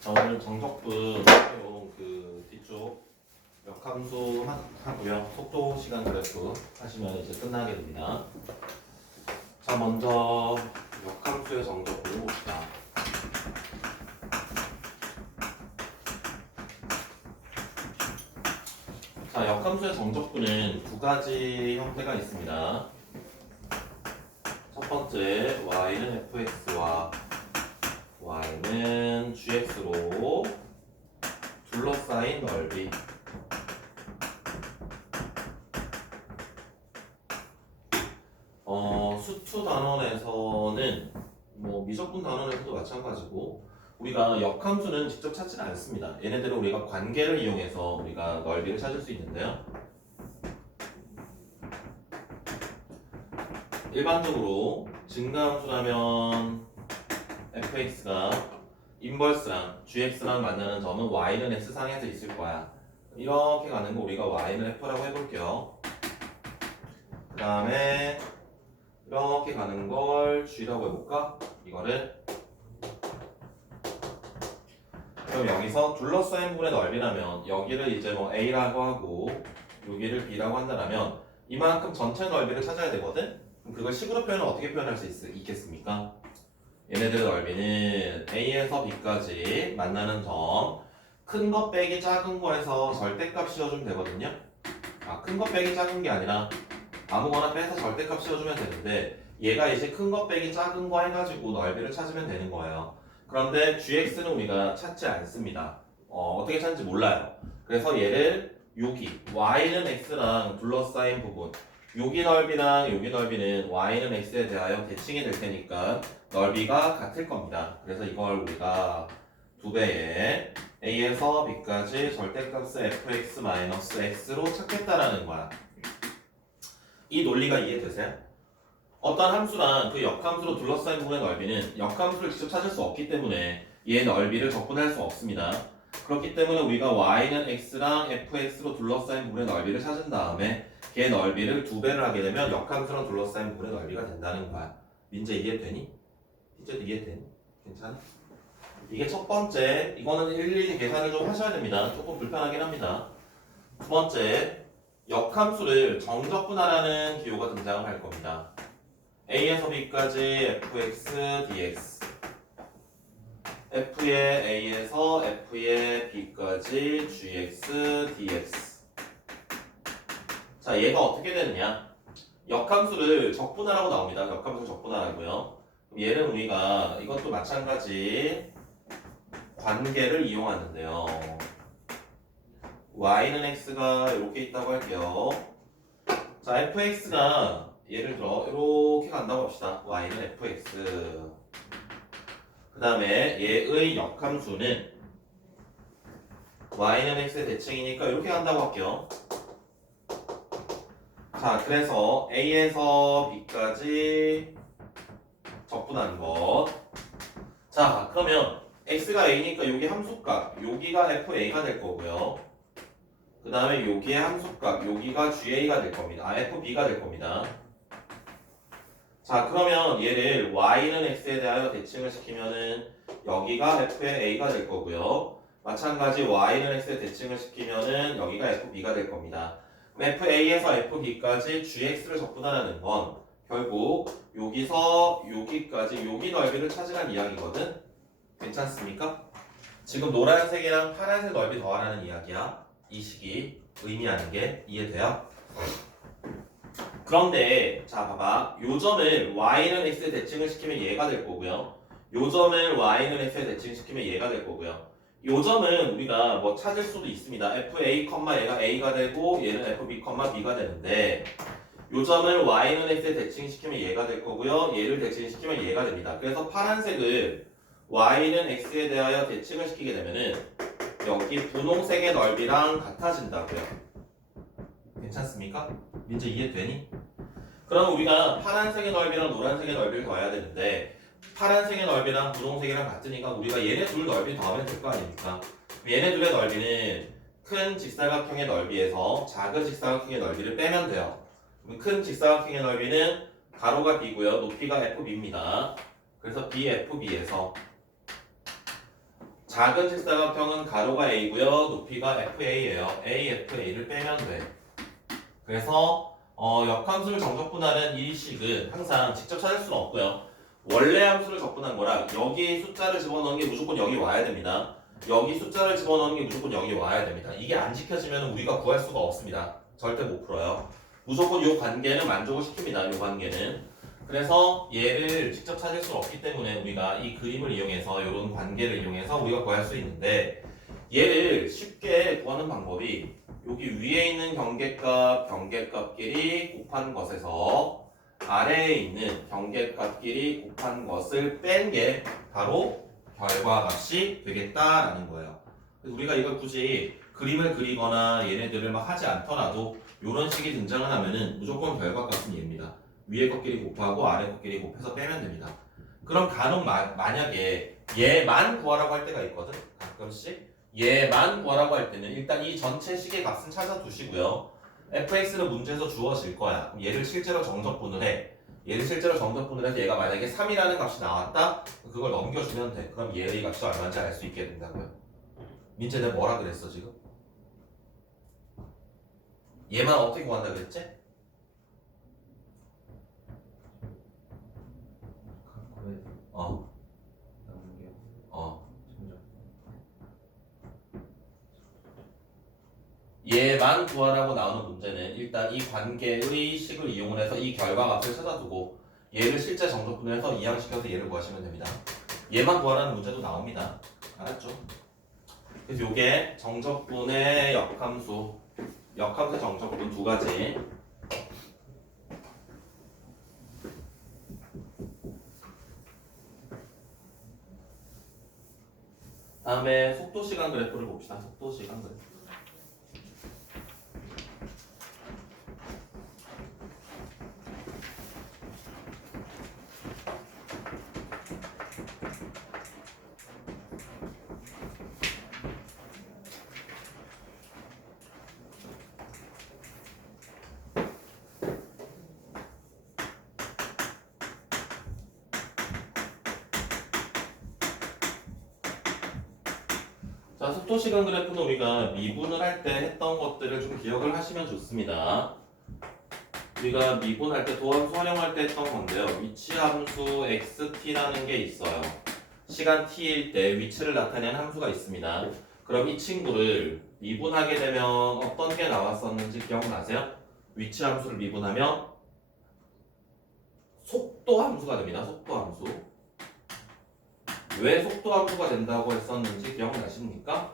자, 오늘 정적분 내용 그 뒤쪽 역함수 하고요. 속도 시간 그래프 하시면 이제 끝나게 됩니다. 자, 먼저 역함수의 정적분을 봅시다. 자, 역함수의 정적분은 두 가지 형태가 있습니다. 첫 번째, y는 fx와 y는 gx로 둘러싸인 넓이. 수투 단원에서는 미적분 단원에서도 마찬가지고 우리가 역함수는 직접 찾지는 않습니다. 얘네들은 우리가 관계를 이용해서 우리가 넓이를 찾을 수 있는데요. 일반적으로 증가함수라면 fx가 인버스랑 gx랑 만나는 점은 y는 x상에서 있을 거야. 이렇게 가는 거 우리가 y는 f라고 해볼게요. 그 다음에 이렇게 가는 걸 g라고 해볼까? 이거를 그럼 여기서 둘러싸인 부분의 넓이라면 여기를 이제 a라고 하고 여기를 b라고 한다면 이만큼 전체 넓이를 찾아야 되거든? 그럼 그걸 식으로 표현은 어떻게 표현할 수 있겠습니까? 얘네들의 넓이는 a에서 b까지 만나는 점 큰 거 빼기 작은 거에서 절대값 씌워주면 되거든요. 큰 거 빼기 작은 게 아니라 아무거나 빼서 절대값 씌워주면 되는데 얘가 이제 큰 거 빼기 작은 거 해가지고 넓이를 찾으면 되는 거예요. 그런데 gx는 우리가 찾지 않습니다. 어떻게 찾는지 몰라요. 그래서 얘를 여기 y는 x랑 둘러싸인 부분 여기 넓이랑 여기 넓이는 y는 x에 대하여 대칭이 될 테니까 넓이가 같을 겁니다. 그래서 이걸 우리가 2배의 a에서 b까지 절대값을 fx-x로 찾겠다라는 거야. 이 논리가 이해되세요? 어떤 함수랑 그 역함수로 둘러싸인 부분의 넓이는 역함수를 직접 찾을 수 없기 때문에 얘 넓이를 적분할 수 없습니다. 그렇기 때문에 우리가 y는 x랑 fx로 둘러싸인 부분의 넓이를 찾은 다음에 걔 넓이를 2배를 하게 되면 역함수랑 둘러싸인 부분의 넓이가 된다는 거야. 민재 이해되니? 민재도 이해되니? 괜찮아? 이게 첫 번째, 이거는 일일이 계산을 좀 하셔야 됩니다. 조금 불편하긴 합니다. 두 번째, 역함수를 정적분하라는 기호가 등장할 겁니다. a에서 b까지 fx dx f의 a에서 f의 b까지 gx dx. 자, 얘가 어떻게 되느냐? 역함수를 적분하라고 나옵니다. 역함수 적분하라고요. 얘는 우리가 이것도 마찬가지 관계를 이용하는데요. y는 x가 이렇게 있다고 할게요. 자, fx가 예를 들어 이렇게 간다고 합시다. y는 fx. 그 다음에 얘의 역함수는 y는 x의 대칭이니까 이렇게 간다고 할게요. 자, 그래서 a에서 b까지 적분한 것. 자, 그러면 x가 a니까 여기 함수값, 여기가 fa가 될 거고요. 그 다음에 여기의 함수값, 여기가 ga가 될 겁니다. fb가 될 겁니다. 자, 그러면 얘를 y는 x에 대하여 대칭을 시키면은 여기가 f의 a가 될 거고요. 마찬가지 y는 x에 대칭을 시키면은 여기가 fb가 될 겁니다. 그럼 fa에서 fb까지 gx를 적분하라는 건 결국 여기서 여기까지 여기 넓이를 찾으라는 이야기거든. 괜찮습니까? 지금 노란색이랑 파란색 넓이 더하라는 이야기야. 이 식이 의미하는 게 이해돼요? 그런데 자 봐봐, 요 점을 y는 x에 대칭을 시키면 얘가 될 거고요. 요 점을 y는 x에 대칭시키면 얘가 될 거고요. 요 점은 우리가 찾을 수도 있습니다. fa, 얘가 a가 되고 얘는 fb, b가 되는데 요 점을 y는 x에 대칭시키면 얘가 될 거고요. 얘를 대칭시키면 얘가 됩니다. 그래서 파란색을 y는 x에 대하여 대칭을 시키게 되면은 여기 분홍색의 넓이랑 같아진다고요. 괜찮습니까? 민재 이해되니? 그럼 우리가 파란색의 넓이랑 노란색의 넓이를 더해야 되는데 파란색의 넓이랑 분홍색이랑 같으니까 우리가 얘네 둘 넓이 더하면 될 거 아닙니까? 얘네 둘의 넓이는 큰 직사각형의 넓이에서 작은 직사각형의 넓이를 빼면 돼요. 큰 직사각형의 넓이는 가로가 b고요. 높이가 fb입니다. 그래서 bfb에서 작은 직사각형은 가로가 a고요, 높이가 fa예요. a, fa를 빼면 돼. 그래서 역함수를 정적분하는 이 식은 항상 직접 찾을 수는 없고요. 원래 함수를 적분한 거라 여기 숫자를 집어넣은 게 무조건 여기 와야 됩니다. 여기 숫자를 집어넣는 게 무조건 여기 와야 됩니다. 이게 안 지켜지면 우리가 구할 수가 없습니다. 절대 못 풀어요. 무조건 이 관계는 만족을 시킵니다. 이 관계는. 그래서 얘를 직접 찾을 수 없기 때문에 우리가 이 그림을 이용해서 이런 관계를 이용해서 우리가 구할 수 있는데 얘를 쉽게 구하는 방법이 여기 위에 있는 경계값끼리 곱한 것에서 아래에 있는 경계값끼리 곱한 것을 뺀 게 바로 결과값이 되겠다라는 거예요. 그래서 우리가 이걸 굳이 그림을 그리거나 얘네들을 막 하지 않더라도 이런 식이 등장을 하면은 무조건 결과값은 얘입니다. 위에 것끼리 곱하고 아래 것끼리 곱해서 빼면 됩니다. 그럼 간혹 만약에 얘만 구하라고 할 때가 있거든. 가끔씩 얘만 구하라고 할 때는 일단 이 전체 식의 값은 찾아두시고요. fx는 문제에서 주어질 거야. 그럼 얘를 실제로 정적분을 해. 얘를 실제로 정적분을 해서 얘가 만약에 3이라는 값이 나왔다? 그걸 넘겨주면 돼. 그럼 얘의 값이 얼마인지 알 수 있게 된다고요. 민재 내가 뭐라 그랬어 지금? 얘만 어떻게 구한다 그랬지? 어. 얘만 구하라고 나오는 문제는 일단 이 관계의 식을 이용을 해서 이 결과값을 찾아두고 얘를 실제 정적분을 해서 이항시켜서 얘를 구하시면 됩니다. 얘만 구하라는 문제도 나옵니다. 알았죠? 그래서 요게 정적분의 역함수의 정적분 두 가지. 다음에 속도시간 그래프를 봅시다. 속도시간 그래프. 자, 속도시간 그래프는 우리가 미분을 할 때 했던 것들을 좀 기억을 하시면 좋습니다. 우리가 미분할 때 도함수 활용할 때 했던 건데요. 위치함수 xt라는 게 있어요. 시간 t일 때 위치를 나타내는 함수가 있습니다. 그럼 이 친구를 미분하게 되면 어떤 게 나왔었는지 기억나세요? 위치함수를 미분하면 속도함수가 됩니다. 속도함수. 왜 속도함수가 된다고 했었는지 기억나십니까?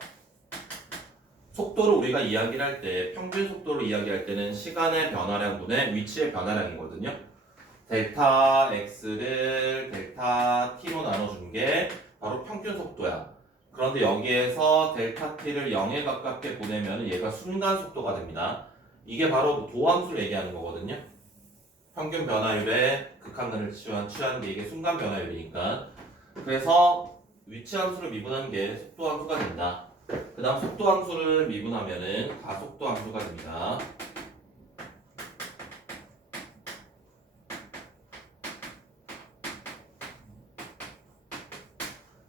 속도를 우리가 이야기를 할 때 평균 속도를 이야기할 때는 시간의 변화량분의 위치의 변화량이거든요. 델타 x를 델타 t로 나눠준 게 바로 평균 속도야. 그런데 여기에서 델타 t를 0에 가깝게 보내면 얘가 순간 속도가 됩니다. 이게 바로 도함수를 얘기하는 거거든요. 평균 변화율에 극한근을 취한 게 이게 순간 변화율이니까. 그래서 위치함수를 미분한 게 속도함수가 된다. 그 다음 속도함수를 미분하면은 가속도함수가 됩니다.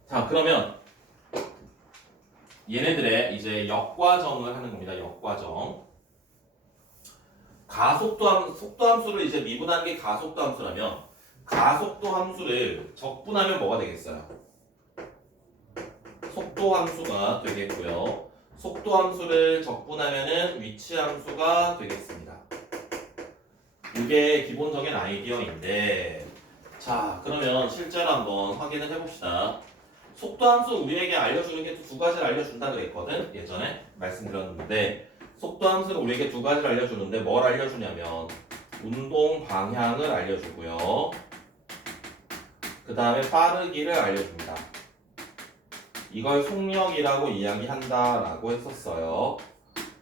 자, 그러면 얘네들의 이제 역과정을 하는 겁니다. 역과정. 속도함수를 이제 미분한 게 가속도함수라면 가속도함수를 적분하면 뭐가 되겠어요? 속도함수가 되겠고요. 속도함수를 적분하면은 위치함수가 되겠습니다. 이게 기본적인 아이디어인데, 자, 그러면 실제로 한번 확인을 해봅시다. 속도함수 우리에게 알려주는 게 두 가지를 알려준다 그랬거든? 예전에 말씀드렸는데, 속도함수는 우리에게 두 가지를 알려주는데 뭘 알려주냐면 운동 방향을 알려주고요. 그 다음에 빠르기를 알려줍니다. 이걸 속력이라고 이야기한다라고 했었어요.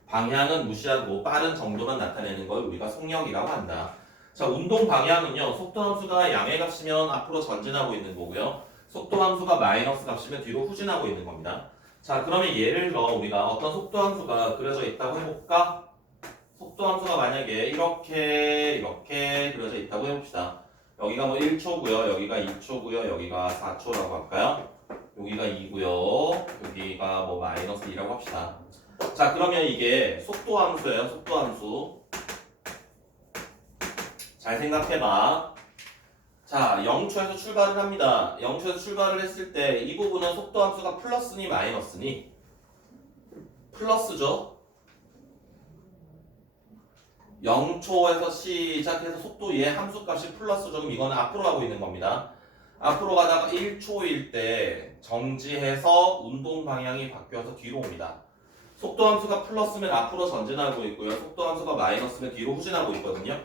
방향은 무시하고 빠른 정도만 나타내는 걸 우리가 속력이라고 한다. 자, 운동 방향은요. 속도함수가 양의 값이면 앞으로 전진하고 있는 거고요. 속도함수가 마이너스 값이면 뒤로 후진하고 있는 겁니다. 자, 그러면 예를 들어 우리가 어떤 속도함수가 그려져 있다고 해볼까? 속도함수가 만약에 이렇게 그려져 있다고 해봅시다. 여기가 뭐 1초고요. 여기가 2초고요. 여기가 4초라고 할까요? 여기가 2고요. 여기가 뭐 마이너스 2라고 합시다. 자, 그러면 이게 속도 함수예요. 속도 함수. 잘 생각해봐. 자, 0초에서 출발을 합니다. 0초에서 출발을 했을 때 이 부분은 속도 함수가 플러스니 마이너스니? 플러스죠. 0초에서 시작해서 속도 얘 함수값이 플러스죠. 그럼 이거는 앞으로 가고 있는 겁니다. 앞으로 가다가 1초일 때 정지해서 운동 방향이 바뀌어서 뒤로 옵니다. 속도 함수가 플러스면 앞으로 전진하고 있고요. 속도 함수가 마이너스면 뒤로 후진하고 있거든요.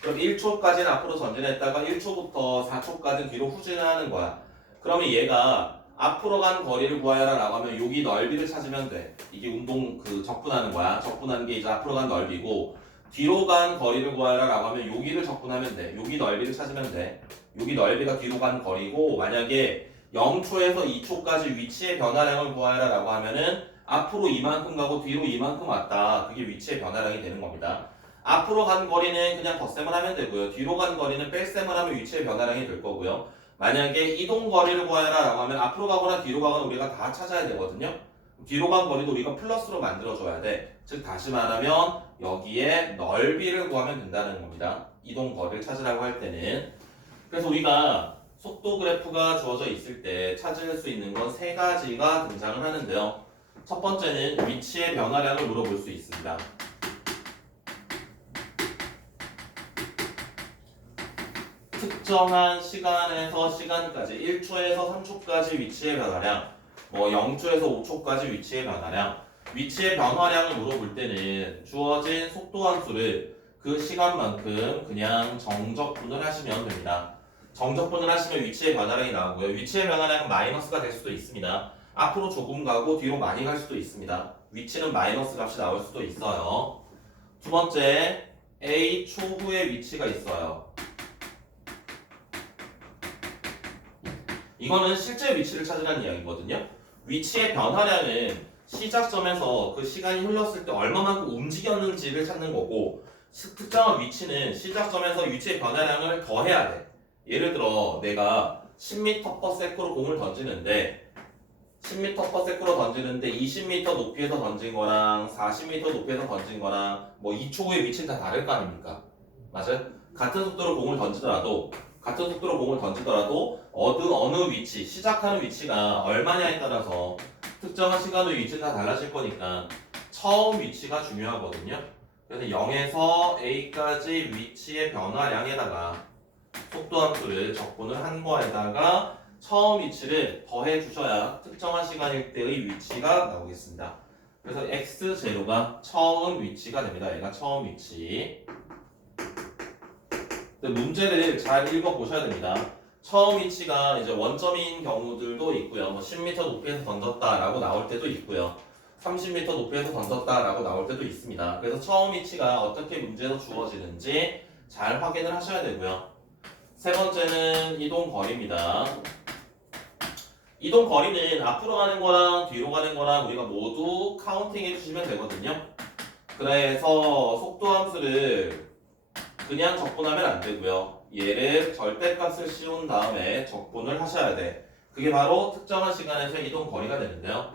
그럼 1초까지는 앞으로 전진했다가 1초부터 4초까지는 뒤로 후진하는 거야. 그러면 얘가 앞으로 간 거리를 구하여라 라고 하면 여기 넓이를 찾으면 돼. 이게 운동 적분하는 거야. 적분하는 게 이제 앞으로 간 넓이고, 뒤로 간 거리를 구하여라 라고 하면 여기를 적분하면 돼. 여기 넓이를 찾으면 돼. 여기 넓이가 뒤로 간 거리고, 만약에 0초에서 2초까지 위치의 변화량을 구하여라 라고 하면은 앞으로 이만큼 가고 뒤로 이만큼 왔다. 그게 위치의 변화량이 되는 겁니다. 앞으로 간 거리는 그냥 덧셈을 하면 되고요. 뒤로 간 거리는 뺄셈을 하면 위치의 변화량이 될 거고요. 만약에 이동 거리를 구하여라 라고 하면 앞으로 가거나 뒤로 가거나 우리가 다 찾아야 되거든요. 뒤로 간 거리도 우리가 플러스로 만들어줘야 돼. 즉 다시 말하면 여기에 넓이를 구하면 된다는 겁니다. 이동 거리를 찾으라고 할 때는. 그래서 우리가 속도 그래프가 주어져 있을 때 찾을 수 있는 건 세 가지가 등장을 하는데요. 첫 번째는 위치의 변화량을 물어볼 수 있습니다. 특정한 시간에서 시간까지 1초에서 3초까지 위치의 변화량, 뭐 0초에서 5초까지 위치의 변화량, 위치의 변화량을 물어볼 때는 주어진 속도 함수를 그 시간만큼 그냥 정적분을 하시면 됩니다. 정적분을 하시면 위치의 변화량이 나오고요. 위치의 변화량은 마이너스가 될 수도 있습니다. 앞으로 조금 가고 뒤로 많이 갈 수도 있습니다. 위치는 마이너스 값이 나올 수도 있어요. 두 번째, A 초후의 위치가 있어요. 이거는 실제 위치를 찾으라는 이야기거든요. 위치의 변화량은 시작점에서 그 시간이 흘렀을 때 얼마만큼 움직였는지를 찾는 거고, 특정한 위치는 시작점에서 위치의 변화량을 더해야 돼. 예를 들어 내가 10m/s로 공을 던지는데 10m/s로 던지는데 20m 높이에서 던진 거랑 40m 높이에서 던진 거랑 뭐 2초 후의 위치는 다 다를 거 아닙니까? 맞아요? 같은 속도로 공을 던지더라도 어느 위치, 시작하는 위치가 얼마냐에 따라서 특정한 시간 후의 위치는 다 달라질 거니까 처음 위치가 중요하거든요. 그래서 0에서 A까지 위치의 변화량에다가 속도 함수를 적분을 한 거에다가 처음 위치를 더해 주셔야 특정한 시간일 때의 위치가 나오겠습니다. 그래서 x0가 처음 위치가 됩니다. 얘가 처음 위치. 문제를 잘 읽어 보셔야 됩니다. 처음 위치가 이제 원점인 경우들도 있고요. 뭐 10m 높이에서 던졌다라고 나올 때도 있고요. 30m 높이에서 던졌다라고 나올 때도 있습니다. 그래서 처음 위치가 어떻게 문제에서 주어지는지 잘 확인을 하셔야 되고요. 세 번째는 이동 거리입니다. 이동 거리는 앞으로 가는 거랑 뒤로 가는 거랑 우리가 모두 카운팅 해주시면 되거든요. 그래서 속도 함수를 그냥 적분하면 안 되고요. 얘를 절대값을 씌운 다음에 적분을 하셔야 돼. 그게 바로 특정한 시간에서 이동 거리가 되는데요.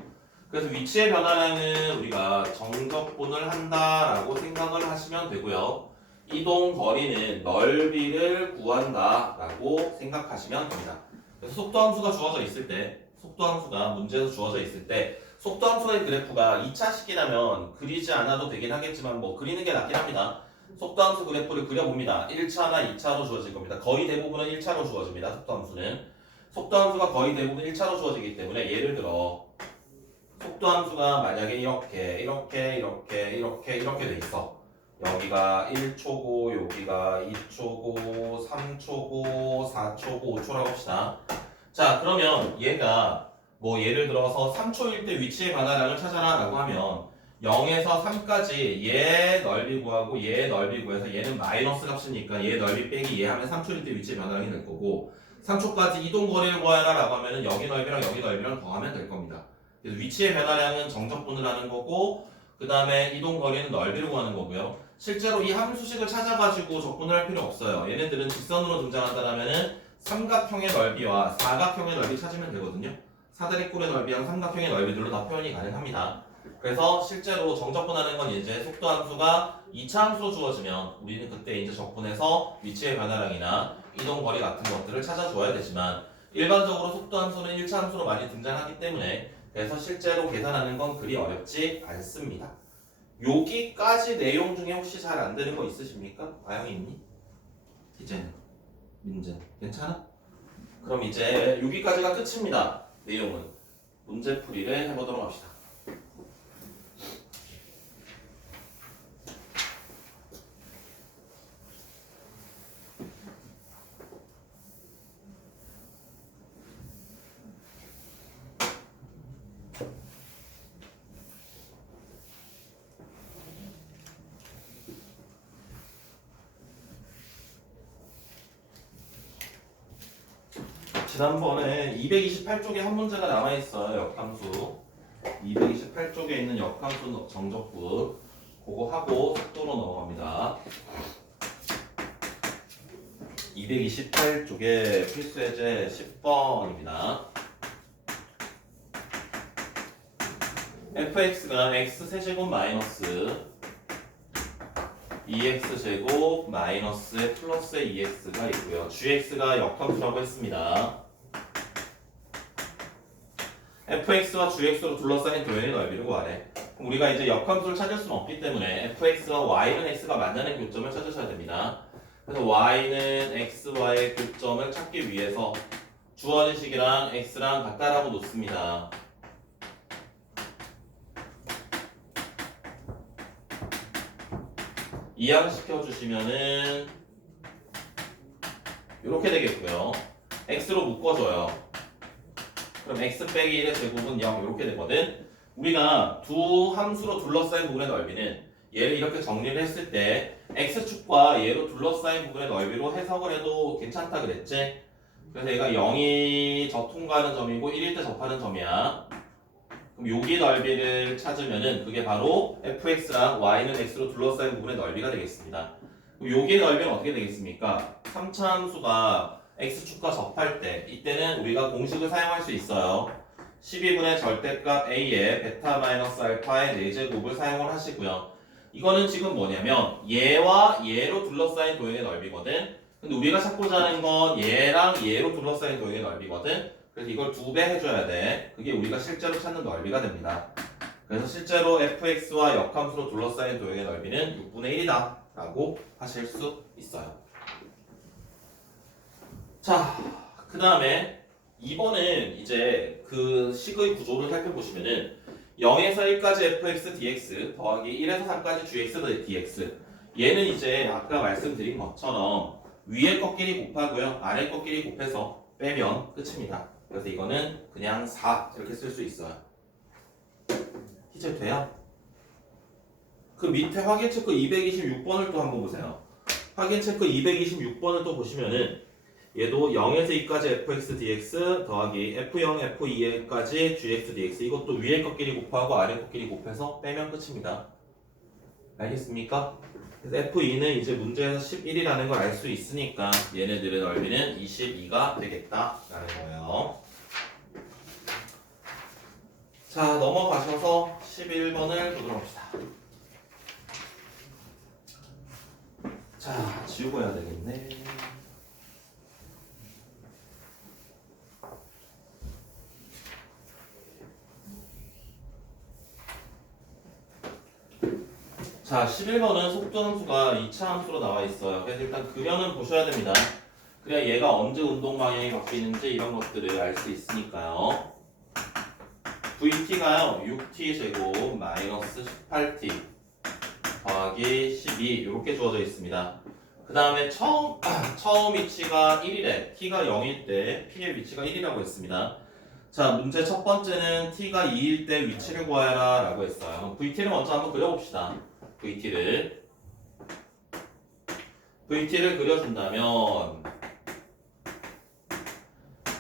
그래서 위치의 변화량은 우리가 정적분을 한다라고 생각을 하시면 되고요. 이동 거리는 넓이를 구한다라고 생각하시면 됩니다. 그래서 속도 함수가 주어져 있을 때, 속도 함수가 문제에서 주어져 있을 때, 속도 함수의 그래프가 2차식이라면 그리지 않아도 되긴 하겠지만 뭐 그리는 게 낫긴 합니다. 속도 함수 그래프를 그려봅니다. 1차나 2차로 주어질 겁니다. 거의 대부분은 1차로 주어집니다. 속도 함수는. 속도 함수가 거의 대부분 1차로 주어지기 때문에 예를 들어 속도 함수가 만약에 이렇게 돼 있어. 여기가 1초고 여기가 2초고 3초고 4초고 5초라고 합시다. 자, 그러면 얘가 뭐 예를 들어서 3초일 때 위치의 변화량을 찾아라 라고 하면 0에서 3까지 얘 넓이 구하고 얘 넓이 구해서 얘는 마이너스 값이니까 얘 넓이 빼기 얘 하면 3초일 때 위치의 변화량이 될 거고, 3초까지 이동 거리를 구하라 라고 하면은 여기 넓이랑 더하면 될 겁니다. 그래서 위치의 변화량은 정적분을 하는 거고, 그 다음에 이동 거리는 넓이를 구하는 거고요. 실제로 이 함수식을 찾아가지고 적분을 할 필요 없어요. 얘네들은 직선으로 등장한다면은 삼각형의 넓이와 사각형의 넓이 찾으면 되거든요. 사다리꼴의 넓이랑 삼각형의 넓이들로 다 표현이 가능합니다. 그래서 실제로 정적분하는 건 이제 속도 함수가 2차 함수로 주어지면 우리는 그때 이제 적분해서 위치의 변화량이나 이동 거리 같은 것들을 찾아줘야 되지만 일반적으로 속도 함수는 1차 함수로 많이 등장하기 때문에 그래서 실제로 계산하는 건 그리 어렵지 않습니다. 여기까지 내용 중에 혹시 잘 안 되는 거 있으십니까? 아영이 있니? 이제는 민재 괜찮아? 그럼 이제 여기까지가 끝입니다. 내용은 문제풀이를 해보도록 합시다. 지난번에 228쪽에 한 문제가 남아있어요. 역함수 228쪽에 있는 역함수 정적분 그거 하고 속도로 넘어갑니다. 228쪽에 필수예제 10번입니다. fx가 x세제곱 마이너스 2x제곱 마이너스 플러스의 2x가 있고요. gx가 역함수라고 했습니다. fx와 gx로 둘러싸인 도형의 넓이를 구하래. 그럼 우리가 이제 역함수를 찾을 수는 없기 때문에 fx와 y는 x가 만나는 교점을 찾으셔야 됩니다. 그래서 y는 x와의 교점을 찾기 위해서 주어진 식이랑 x랑 같다라고 놓습니다. 이항시켜 주시면은 이렇게 되겠고요. x로 묶어줘요. 그럼 x 빼기 1의 제곱은 0 이렇게 되거든. 우리가 두 함수로 둘러싸인 부분의 넓이는 얘를 이렇게 정리를 했을 때 x축과 얘로 둘러싸인 부분의 넓이로 해석을 해도 괜찮다 그랬지? 그래서 얘가 0이 접통과하는 점이고 1일 때 접하는 점이야. 그럼 여기 넓이를 찾으면은 그게 바로 fx랑 y는 x로 둘러싸인 부분의 넓이가 되겠습니다. 그럼 여기의 넓이는 어떻게 되겠습니까? 3차 함수가 x축과 접할 때 이때는 우리가 공식을 사용할 수 있어요. 12분의 절대값 a의 베타 마이너스 알파의 4제곱을 사용을 하시고요. 이거는 지금 뭐냐면 얘와 얘로 둘러싸인 도형의 넓이거든. 근데 우리가 찾고자 하는 건 얘랑 얘로 둘러싸인 도형의 넓이거든. 그래서 이걸 2배 해줘야 돼. 그게 우리가 실제로 찾는 넓이가 됩니다. 그래서 실제로 fx와 역함수로 둘러싸인 도형의 넓이는 6분의 1이다 라고 하실 수 있어요. 자, 그 다음에 2번은 이제 그 식의 구조를 살펴보시면은 0에서 1까지 fx dx 더하기 1에서 3까지 gx dx 얘는 이제 아까 말씀드린 것처럼 위에 것끼리 곱하고요 아래 것끼리 곱해서 빼면 끝입니다. 그래서 이거는 그냥 4 이렇게 쓸 수 있어요. 이제 돼요? 그 밑에 확인 체크 226번을 또 한번 보세요. 확인 체크 226번을 또 보시면은 얘도 0에서 2까지 fx dx 더하기 f0 f2까지 gx dx 이것도 위에 것끼리 곱하고 아래 것끼리 곱해서 빼면 끝입니다. 알겠습니까? 그래서 f2는 이제 문제에서 11이라는 걸 알 수 있으니까 얘네들의 넓이는 22가 되겠다라는 거예요. 자, 넘어가셔서 11번을 보도록 합시다. 자, 지우고 해야 되겠네. 자, 11번은 속도 함수가 2차 함수로 나와 있어요. 그래서 일단 그려는 보셔야 됩니다. 그래야 얘가 언제 운동 방향이 바뀌는지 이런 것들을 알 수 있으니까요. vt가요 6t 제곱 마이너스 18t 더하기 12 이렇게 주어져 있습니다. 그 다음에 처음 위치가 1이래. t가 0일 때 p의 위치가 1이라고 했습니다. 자, 문제 첫 번째는 t가 2일 때 위치를 구하라 라고 했어요. vt를 먼저 한번 그려봅시다. vt를 그려준다면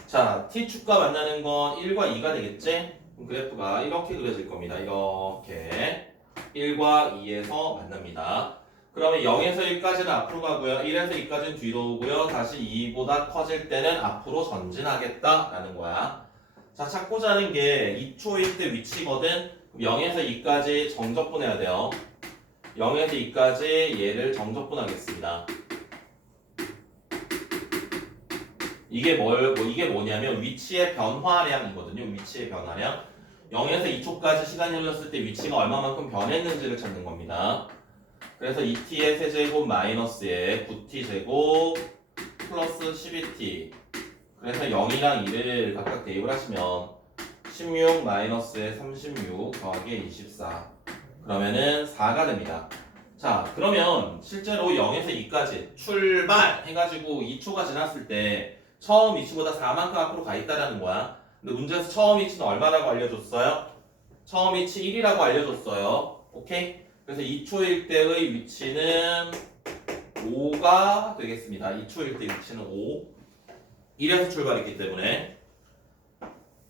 자, t축과 만나는 건 1과 2가 되겠지? 그럼 그래프가 이렇게 그려질 겁니다. 이렇게 1과 2에서 만납니다. 그러면 0에서 1까지는 앞으로 가고요. 1에서 2까지는 뒤로 오고요. 다시 2보다 커질 때는 앞으로 전진하겠다라는 거야. 자, 찾고자 하는 게 2초일 때 위치거든. 0에서 2까지 정적분해야 돼요. 0에서 2까지 얘를 정적분하겠습니다. 이게 뭐냐면 위치의 변화량이거든요. 위치의 변화량. 0에서 2초까지 시간이 흘렀을 때 위치가 얼마만큼 변했는지를 찾는 겁니다. 그래서 2t의 세제곱 마이너스에 9t 제곱 플러스 12t. 그래서 0이랑 2를 각각 대입을 하시면 16 마이너스에 36 더하기 24. 그러면은 4가 됩니다. 자, 그러면 실제로 0에서 2까지 출발 해가지고 2초가 지났을 때 처음 위치보다 4만큼 앞으로 가 있다라는 거야. 근데 문제에서 처음 위치는 얼마라고 알려줬어요? 처음 위치 1이라고 알려줬어요. 오케이? 그래서 2초일 때의 위치는 5가 되겠습니다. 2초일 때 위치는 5. 1에서 출발했기 때문에.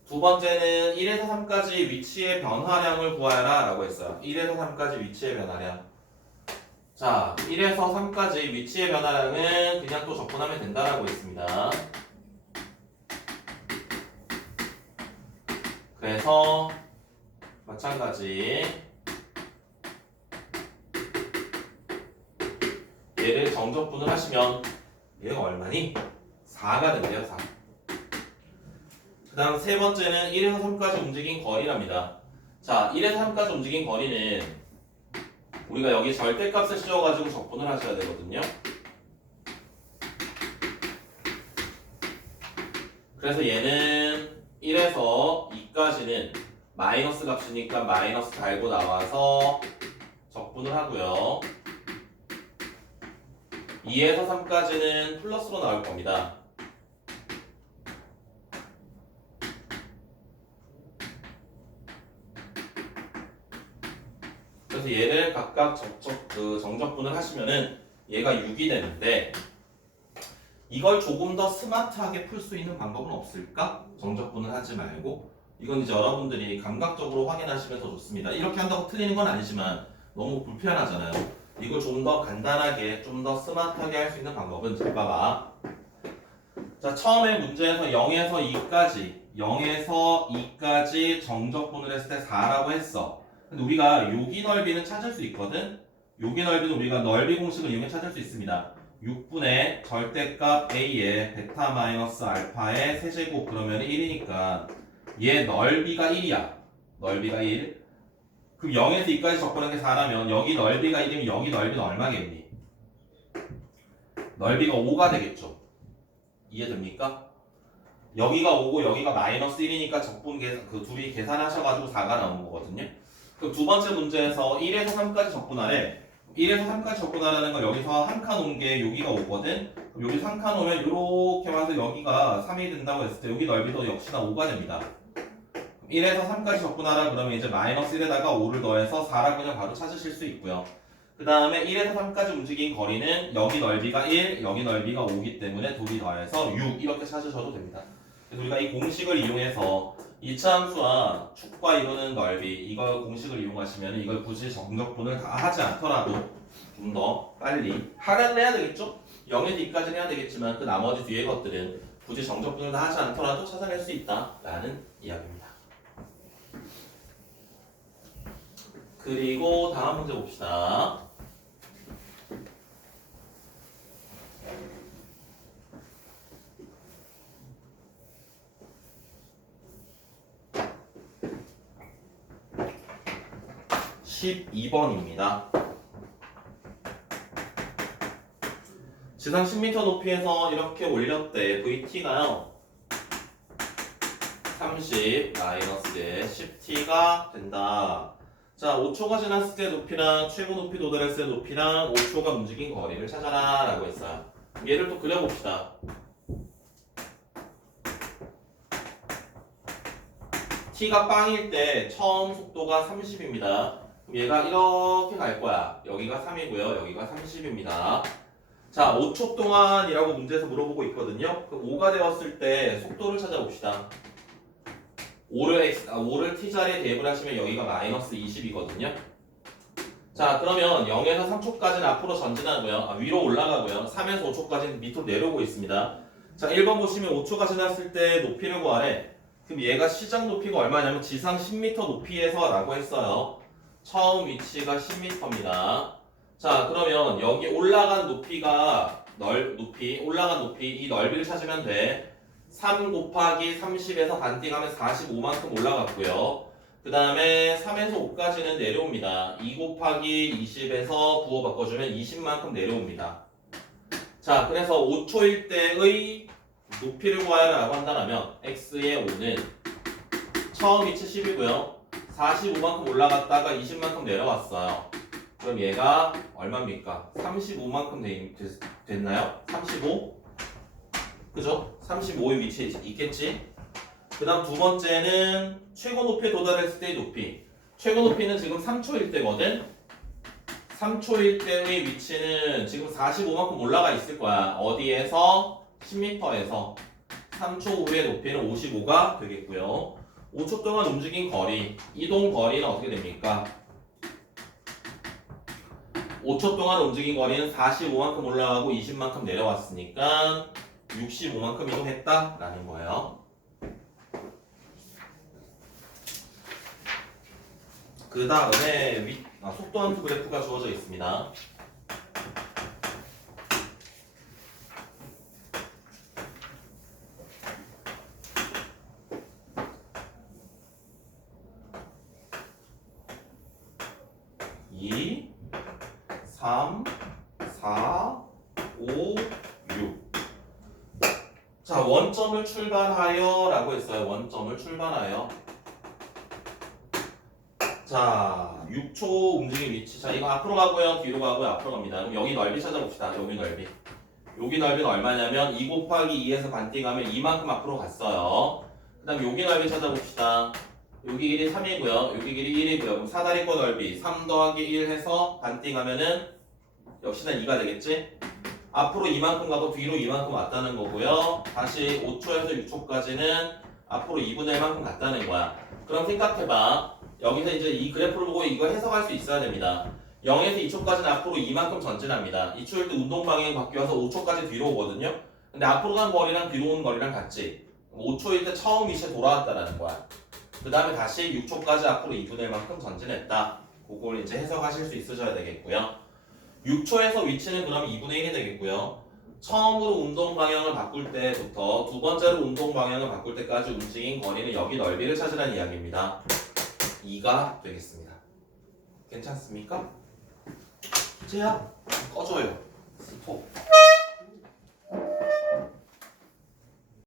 두 번째는 1에서 3까지 위치의 변화량을 구하라 라고 했어요. 1에서 3까지 위치의 변화량. 자, 1에서 3까지 위치의 변화량은 그냥 또 적분하면 된다라고 했습니다. 그래서 마찬가지 얘를 정적분을 하시면 얘가 얼마니? 4가 된대요. 4. 그 다음 세 번째는 1에서 3까지 움직인 거리랍니다. 자, 1에서 3까지 움직인 거리는 우리가 여기 절대값을 씌워가지고 적분을 하셔야 되거든요. 그래서 얘는 1에서 2까지는 마이너스 값이니까 마이너스 달고 나와서 적분을 하고요. 2에서 3까지는 플러스로 나올 겁니다. 그래서 얘를 각각 정적분을 하시면은 얘가 6이 되는데 이걸 조금 더 스마트하게 풀 수 있는 방법은 없을까? 정적분을 하지 말고 이건 이제 여러분들이 감각적으로 확인하시면 더 좋습니다. 이렇게 한다고 틀리는 건 아니지만 너무 불편하잖아요. 이걸 좀 더 간단하게 좀 더 스마트하게 할 수 있는 방법은 잘 봐봐. 자, 처음에 문제에서 0에서 2까지 정적분을 했을 때 4라고 했어. 근데 우리가 여기 넓이는 찾을 수 있거든. 여기 넓이는 우리가 넓이 공식을 이용해 찾을 수 있습니다. 6분의 절대값 a의 베타 마이너스 알파의 세제곱 그러면 1이니까 얘 넓이가 1이야. 넓이가 1. 그럼 0에서 2까지 적분한 게 4라면 여기 넓이가 1이면 여기 넓이는 얼마겠니? 넓이가 5가 되겠죠. 이해됩니까? 여기가 5고 여기가 마이너스 1이니까 적분 그 둘이 계산하셔가지고 4가 나온 거거든요. 그럼 두 번째 문제에서 1에서 3까지 적분하래. 1에서 3까지 적분하라는 건 여기서 한 칸 온 게 여기가 5거든. 그럼 여기서 한 칸 오면 이렇게 와서 여기가 3이 된다고 했을 때 여기 넓이도 역시나 5가 됩니다. 1에서 3까지 적분하라 그러면 이제 마이너스 1에다가 5를 더해서 4라고 그냥 바로 찾으실 수 있고요. 그 다음에 1에서 3까지 움직인 거리는 여기 넓이가 1, 여기 넓이가 5기 때문에 둘이 더해서 6 이렇게 찾으셔도 됩니다. 그래서 우리가 이 공식을 이용해서 이차함수와 축과 이루는 넓이 이걸 공식을 이용하시면 이걸 굳이 정적분을 다 하지 않더라도 좀 더 빨리 하려는 해야 되겠죠? 0에서 2까지는 해야 되겠지만 그 나머지 뒤에 것들은 굳이 정적분을 다 하지 않더라도 찾아낼 수 있다라는 이야기입니다. 그리고 다음 문제 봅시다. (12번입니다) 지상 10m 높이에서 이렇게 올렸대. VT가요 30 마이너스에 10t가 된다. 자, 5초가 지났을 때 높이랑 최고 높이 도달했을 때 높이랑 5초가 움직인 거리를 찾아라 라고 했어요. 얘를 또 그려봅시다. t가 빵일 때 처음 속도가 30입니다. 얘가 이렇게 갈 거야. 여기가 3이고요. 여기가 30입니다. 자, 5초 동안이라고 문제에서 물어보고 있거든요. 그럼 5가 되었을 때 속도를 찾아봅시다. 5를 t자리에 대입을 하시면 여기가 마이너스 20이거든요. 자, 그러면 0에서 3초까지는 앞으로 전진하고요. 위로 올라가고요. 3에서 5초까지는 밑으로 내려오고 있습니다. 자, 1번 보시면 5초가 지났을 때 높이를 구하래. 그럼 얘가 시작 높이가 얼마냐면 지상 10m 높이에서 라고 했어요. 처음 위치가 10m입니다. 자, 그러면 여기 올라간 높이가 올라간 높이 이 넓이를 찾으면 돼. 3 곱하기 30에서 반띵하면 45만큼 올라갔고요. 그 다음에 3에서 5까지는 내려옵니다. 2 곱하기 20에서 부호 바꿔주면 20만큼 내려옵니다. 자, 그래서 5초일 때의 높이를 구하라고 한다면 x의 5는 처음 위치 10이고요. 45만큼 올라갔다가 20만큼 내려왔어요. 그럼 얘가 얼마입니까? 35만큼 됐나요? 35? 그죠? 35의 위치에 있겠지? 그 다음 두 번째는 최고 높이에 도달했을 때의 높이. 최고 높이는 지금 3초일 때거든? 3초일 때의 위치는 지금 45만큼 올라가 있을 거야. 어디에서? 10m에서. 3초 후의 높이는 55가 되겠고요. 5초 동안 움직인 거리, 이동 거리는 어떻게 됩니까? 5초 동안 움직인 거리는 45만큼 올라가고 20만큼 내려왔으니까 65만큼 이동했다라는 거예요. 그 다음에 속도함수 그래프가 주어져 있습니다. (2) 3, 4, 5, 6. 자, 원점을 출발하여 라고 했어요. 원점을 출발하여. 자, 6초 움직임 위치. 자, 이거 앞으로 가고요. 뒤로 가고요. 앞으로 갑니다. 그럼 여기 넓이 찾아봅시다. 여기 넓이. 여기 넓이는 얼마냐면 2 곱하기 2에서 반띵하면 이만큼 앞으로 갔어요. 그 다음 여기 넓이 찾아봅시다. 여기 길이 3이고요. 여기 길이 1이고요. 그럼 사다리꼴 넓이 3 더하기 1 해서 반띵하면은 역시나 2가 되겠지? 앞으로 이만큼 가고 뒤로 이만큼 왔다는 거고요. 다시 5초에서 6초까지는 앞으로 2분의 1만큼 갔다는 거야. 그럼 생각해봐. 여기서 이제 이 그래프를 보고 이거 해석할 수 있어야 됩니다. 0에서 2초까지는 앞으로 이만큼 전진합니다. 2초일 때 운동 방향이 바뀌어서 5초까지 뒤로 오거든요. 근데 앞으로 간 거리랑 뒤로 온 거리랑 같지. 5초일 때 처음 위치에 돌아왔다라는 거야. 그 다음에 다시 6초까지 앞으로 2분의 1만큼 전진했다. 그걸 이제 해석하실 수 있으셔야 되겠고요. 6초에서 위치는 그럼 2분의 1이 되겠고요. 처음으로 운동 방향을 바꿀 때부터 두 번째로 운동 방향을 바꿀 때까지 움직인 거리는 여기 넓이를 찾으라는 이야기입니다. 2가 되겠습니다. 괜찮습니까? 이제야 꺼줘요. 스톱.